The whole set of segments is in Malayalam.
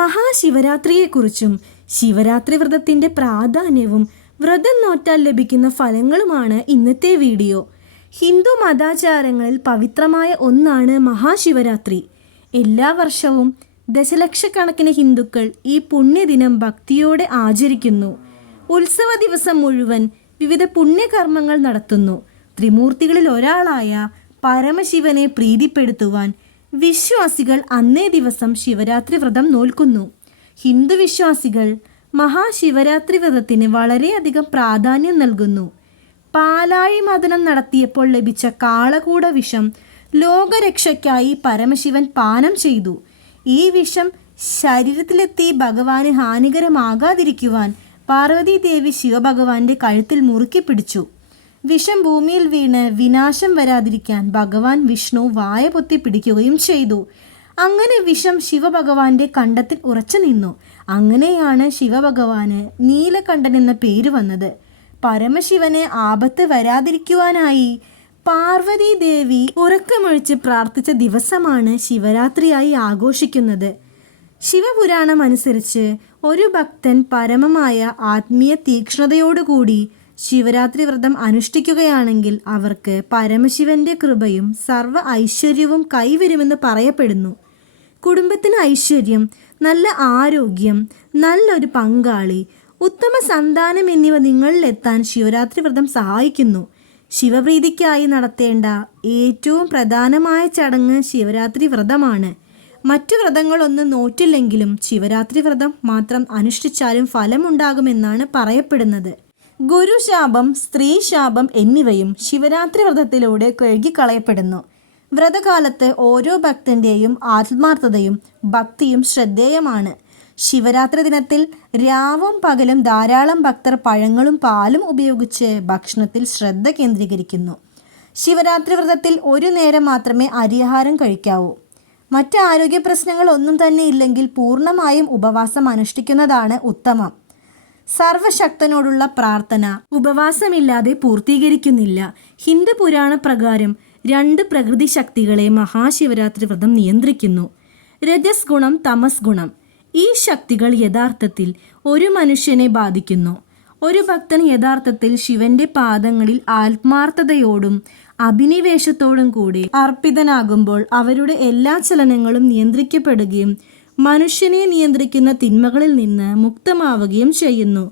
മഹാശിവരാത്രിയെക്കുറിച്ചും ശിവരാത്രി വ്രതത്തിന്റെ പ്രാധാന്യവും വ്രതം നോറ്റാൽ ലഭിക്കുന്ന ഫലങ്ങളുമാണ് ഇന്നത്തെ വീഡിയോ. ഹിന്ദു മതാചാരങ്ങളിൽ പവിത്രമായ ഒന്നാണ് മഹാശിവരാത്രി. എല്ലാ വർഷവും ദശലക്ഷക്കണക്കിന് ഹിന്ദുക്കൾ ഈ പുണ്യദിനം ഭക്തിയോടെ ആചരിക്കുന്നു. ഉത്സവ ദിവസം മുഴുവൻ വിവിധ പുണ്യകർമ്മങ്ങൾ നടത്തുന്നു. ത്രിമൂർത്തികളിൽ ഒരാളായ പരമശിവനെ പ്രീതിപ്പെടുത്തുവാൻ വിശ്വാസികൾ അന്നേ ദിവസം ശിവരാത്രി വ്രതം നോൽക്കുന്നു. ഹിന്ദു വിശ്വാസികൾ മഹാശിവരാത്രി വ്രതത്തിന് വളരെയധികം പ്രാധാന്യം നൽകുന്നു. പാലാഴി മദനം നടത്തിയപ്പോൾ ലഭിച്ച കാളകൂട വിഷം ലോകരക്ഷയ്ക്കായി പരമശിവൻ പാനം ചെയ്തു. ഈ വിഷം ശരീരത്തിലെത്തി ഭഗവാന് ഹാനികരമാകാതിരിക്കുവാൻ പാർവതി ദേവി ശിവഭഗവാന്റെ കഴുത്തിൽ മുറുക്കി പിടിച്ചു. വിഷം ഭൂമിയിൽ വീണ് വിനാശം വരാതിരിക്കാൻ ഭഗവാൻ വിഷ്ണു വായ പൊത്തി പിടിക്കുകയും ചെയ്തു. അങ്ങനെ വിഷം ശിവഭഗവാന്റെ കണ്ടത്തിൽ ഉറച്ചു നിന്നു. അങ്ങനെയാണ് ശിവഭഗവാന് നീലകണ്ഠൻ എന്ന പേര് വന്നത്. പരമശിവന് ആപത്ത് വരാതിരിക്കുവാനായി പാർവതി ദേവി ഉറക്കമൊഴിച്ച് പ്രാർത്ഥിച്ച ദിവസമാണ് ശിവരാത്രിയായി ആഘോഷിക്കുന്നത്. ശിവപുരാണം അനുസരിച്ച് ഒരു ഭക്തൻ പരമമായ ആത്മീയ തീക്ഷ്ണതയോടുകൂടി ശിവരാത്രി വ്രതം അനുഷ്ഠിക്കുകയാണെങ്കിൽ അവർക്ക് പരമശിവന്റെ കൃപയും സർവ ഐശ്വര്യവും കൈവരുമെന്ന് പറയപ്പെടുന്നു. കുടുംബത്തിന് ഐശ്വര്യം നല്ല ആരോഗ്യം നല്ലൊരു പങ്കാളി ഉത്തമ സന്താനം എന്നിവ നിങ്ങളിലെത്താൻ ശിവരാത്രി വ്രതം സഹായിക്കുന്നു. ശിവപ്രീതിക്കായി നടത്തേണ്ട ഏറ്റവും പ്രധാനമായ ചടങ്ങ് ശിവരാത്രി വ്രതമാണ്. മറ്റു വ്രതങ്ങളൊന്നും നോറ്റില്ലെങ്കിലും ശിവരാത്രി വ്രതം മാത്രം അനുഷ്ഠിച്ചാലും ഫലമുണ്ടാകുമെന്നാണ് പറയപ്പെടുന്നത്. ഗുരുശാപം സ്ത്രീശാപം എന്നിവയും ശിവരാത്രി വ്രതത്തിലൂടെ കഴുകിക്കളയപ്പെടുന്നു. വ്രതകാലത്ത് ഓരോ ഭക്തന്റെയും ആത്മാർത്ഥതയും ഭക്തിയും ശ്രദ്ധേയമാണ്. ശിവരാത്രി ദിനത്തിൽ രാവും പകലും ധാരാളം ഭക്തർ പഴങ്ങളും പാലും ഉപയോഗിച്ച് ഭക്ഷണത്തിൽ ശ്രദ്ധ കേന്ദ്രീകരിക്കുന്നു. ശിവരാത്രി വ്രതത്തിൽ ഒരു നേരം മാത്രമേ അരിഹാരം കഴിക്കാവൂ. മറ്റ് ആരോഗ്യ പ്രശ്നങ്ങൾ ഒന്നും തന്നെ ഇല്ലെങ്കിൽ പൂർണമായും ഉപവാസം അനുഷ്ഠിക്കുന്നതാണ് ഉത്തമം. സർവശക്തനോടുള്ള പ്രാർത്ഥന ഉപവാസമില്ലാതെ പൂർത്തീകരിക്കുന്നില്ല. ഹിന്ദു പുരാണ പ്രകാരം രണ്ട് പ്രകൃതി ശക്തികളെ മഹാശിവരാത്രി വ്രതം നിയന്ത്രിക്കുന്നു. രജസ് ഗുണം തമസ് ഗുണം. ഈ ശക്തികൾ യഥാർത്ഥത്തിൽ ഒരു മനുഷ്യനെ ബാധിക്കുന്നു. ഒരു ഭക്തൻ യഥാർത്ഥത്തിൽ ശിവന്റെ പാദങ്ങളിൽ ആത്മാർത്ഥതയോടും അഭിനിവേശത്തോടും കൂടി അർപ്പിതനാകുമ്പോൾ അവരുടെ എല്ലാ ചലനങ്ങളും നിയന്ത്രിക്കപ്പെടുകയും മനുഷ്യനെ നിയന്ത്രിക്കുന്ന തിന്മകളിൽ നിന്ന് മുക്തമാവുകയും ചെയ്യുന്നു.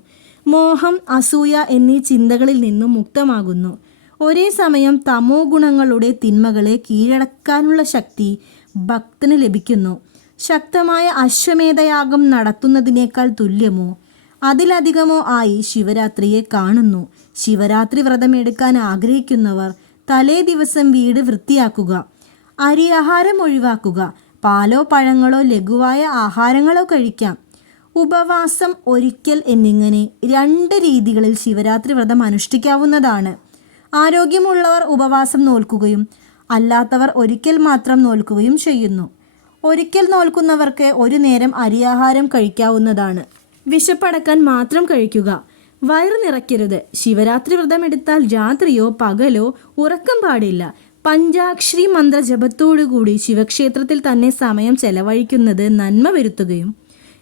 മോഹം അസൂയ എന്നീ ചിന്തകളിൽ നിന്നും മുക്തമാകുന്നു. ഒരേ സമയം തമോ ഗുണങ്ങളുടെ തിന്മകളെ കീഴടക്കാനുള്ള ശക്തി ഭക്തന് ലഭിക്കുന്നു. ശക്തമായ അശ്വമേധയാഗം നടത്തുന്നതിനേക്കാൾ തുല്യമോ അതിലധികമോ ആയി ശിവരാത്രിയെ കാണുന്നു. ശിവരാത്രി വ്രതമെടുക്കാൻ ആഗ്രഹിക്കുന്നവർ തലേ ദിവസം വീട് വൃത്തിയാക്കുക അരിയാഹാരം ഒഴിവാക്കുക പാലോ പഴങ്ങളോ ലഘുവായ ആഹാരങ്ങളോ കഴിക്കാം. ഉപവാസം ഒരിക്കൽ എന്നിങ്ങനെ രണ്ട് രീതികളിൽ ശിവരാത്രി വ്രതം അനുഷ്ഠിക്കാവുന്നതാണ്. ആരോഗ്യമുള്ളവർ ഉപവാസം നോൽക്കുകയും അല്ലാത്തവർ ഒരിക്കൽ മാത്രം നോൽക്കുകയും ചെയ്യുന്നു. ഒരിക്കൽ നോൽക്കുന്നവർക്ക് ഒരു നേരം അരിയാഹാരം കഴിക്കാവുന്നതാണ്. വിശപ്പടക്കാൻ മാത്രം കഴിക്കുക. വയറ് നിറയ്ക്കരുത്. ശിവരാത്രി വ്രതം എടുത്താൽ രാത്രിയോ പകലോ ഉറക്കം പാടില്ല. പഞ്ചാക്ഷരി മന്ത്ര ജപത്തോടുകൂടി ശിവക്ഷേത്രത്തിൽ തന്നെ സമയം ചെലവഴിക്കുന്നത് നന്മ വരുത്തുകയും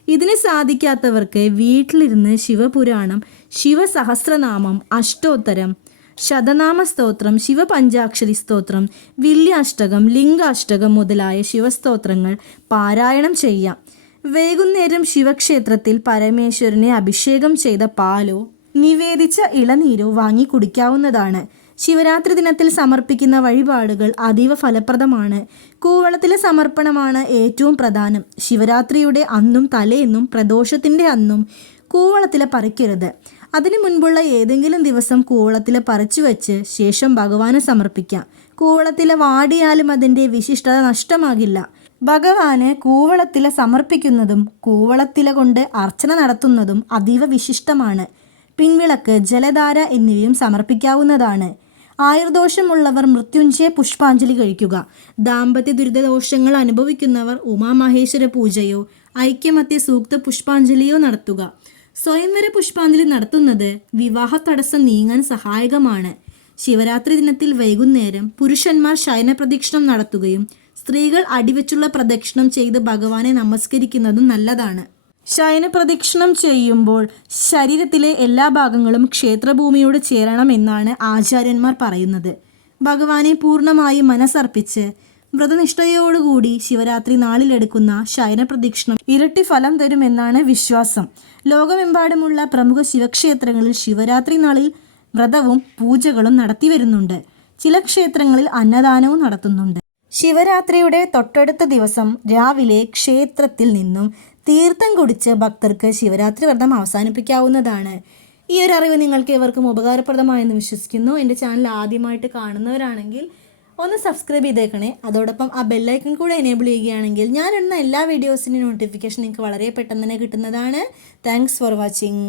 ഇതിന് സാധിക്കാത്തവർക്ക് വീട്ടിലിരുന്ന് ശിവപുരാണം ശിവസഹസ്രനാമം അഷ്ടോത്തരം ശതനാമ സ്തോത്രം ശിവപഞ്ചാക്ഷരി സ്തോത്രം വില്യാഷ്ടകം ലിംഗാഷ്ടകം മുതലായ ശിവസ്തോത്രങ്ങൾ പാരായണം ചെയ്യാം. വൈകുന്നേരം ശിവക്ഷേത്രത്തിൽ പരമേശ്വരനെ അഭിഷേകം ചെയ്ത പാലോ നിവേദിച്ച ഇളനീരോ വാങ്ങി കുടിക്കാവുന്നതാണ്. ശിവരാത്രി ദിനത്തിൽ സമർപ്പിക്കുന്ന വഴിപാടുകൾ അതീവ ഫലപ്രദമാണ്. കൂവളത്തിലെ സമർപ്പണമാണ് ഏറ്റവും പ്രധാനം. ശിവരാത്രിയുടെ അന്നും തലേന്നും പ്രദോഷത്തിന്റെ അന്നും കൂവളത്തിലെ പറിക്കരുത്. അതിനു മുൻപുള്ള ഏതെങ്കിലും ദിവസം കൂവളത്തിലെ പറിച്ചു വെച്ച് ശേഷം ഭഗവാന് സമർപ്പിക്കാം. കൂവളത്തിലെ വാടിയാലും അതിന്റെ വിശിഷ്ടത നഷ്ടമാകില്ല. ഭഗവാന് കൂവളത്തില സമർപ്പിക്കുന്നതും കൂവളത്തില കൊണ്ട് അർച്ചന നടത്തുന്നതും അതീവ വിശിഷ്ടമാണ്. പിൻവിളക്ക് ജലധാര എന്നിവയും സമർപ്പിക്കാവുന്നതാണ്. ആയുർദോഷമുള്ളവർ മൃത്യുഞ്ജയ പുഷ്പാഞ്ജലി കഴിക്കുക. ദാമ്പത്യ ദുരിതദോഷങ്ങൾ അനുഭവിക്കുന്നവർ ഉമാമഹേശ്വര പൂജയോ ഐക്യമത്യ സൂക്ത പുഷ്പാഞ്ജലിയോ നടത്തുക. സ്വയംവര പുഷ്പാഞ്ജലി നടത്തുന്നത് വിവാഹ തടസ്സം നീങ്ങാൻ സഹായകമാണ്. ശിവരാത്രി ദിനത്തിൽ വൈകുന്നേരം പുരുഷന്മാർ ശയന പ്രദക്ഷിണം നടത്തുകയും സ്ത്രീകൾ അടിവെച്ചുള്ള പ്രദക്ഷിണം ചെയ്ത് ഭഗവാനെ നമസ്കരിക്കുന്നതും നല്ലതാണ്. ശയന പ്രദക്ഷിണം ചെയ്യുമ്പോൾ ശരീരത്തിലെ എല്ലാ ഭാഗങ്ങളും ക്ഷേത്രഭൂമിയോട് ചേരണമെന്നാണ് ആചാര്യന്മാർ പറയുന്നത്. ഭഗവാനെ പൂർണമായി മനസ്സർപ്പിച്ച് വ്രതനിഷ്ഠയോടുകൂടി ശിവരാത്രി നാളിലെടുക്കുന്ന ശയന പ്രദക്ഷിണം ഇരട്ടി ഫലം തരുമെന്നാണ് വിശ്വാസം. ലോകമെമ്പാടുമുള്ള പ്രമുഖ ശിവക്ഷേത്രങ്ങളിൽ ശിവരാത്രി നാളിൽ വ്രതവും പൂജകളും നടത്തി വരുന്നുണ്ട് ചില ക്ഷേത്രങ്ങളിൽ അന്നദാനവും നടത്തുന്നുണ്ട്. ശിവരാത്രിയുടെ തൊട്ടടുത്ത ദിവസം രാവിലെ ക്ഷേത്രത്തിൽ നിന്നും തീർത്ഥം കുടിച്ച് ഭക്തർക്ക് ശിവരാത്രി വ്രതം അവസാനിപ്പിക്കാവുന്നതാണ്. ഈ ഒരു അറിവ് നിങ്ങൾക്ക് ഏവർക്കും ഉപകാരപ്രദമായെന്ന് വിശ്വസിക്കുന്നു. എന്റെ ചാനൽ ആദ്യമായിട്ട് കാണുന്നവരാണെങ്കിൽ ഒന്ന് സബ്സ്ക്രൈബ് ചെയ്തേക്കണേ. അതോടൊപ്പം ആ ബെല്ലൈക്കൺ കൂടെ എനേബിൾ ചെയ്യുകയാണെങ്കിൽ ഞാൻ എല്ലാ വീഡിയോസിന്റെ നോട്ടിഫിക്കേഷൻ നിങ്ങൾക്ക് വളരെ പെട്ടെന്ന് തന്നെ കിട്ടുന്നതാണ്. Thanks for watching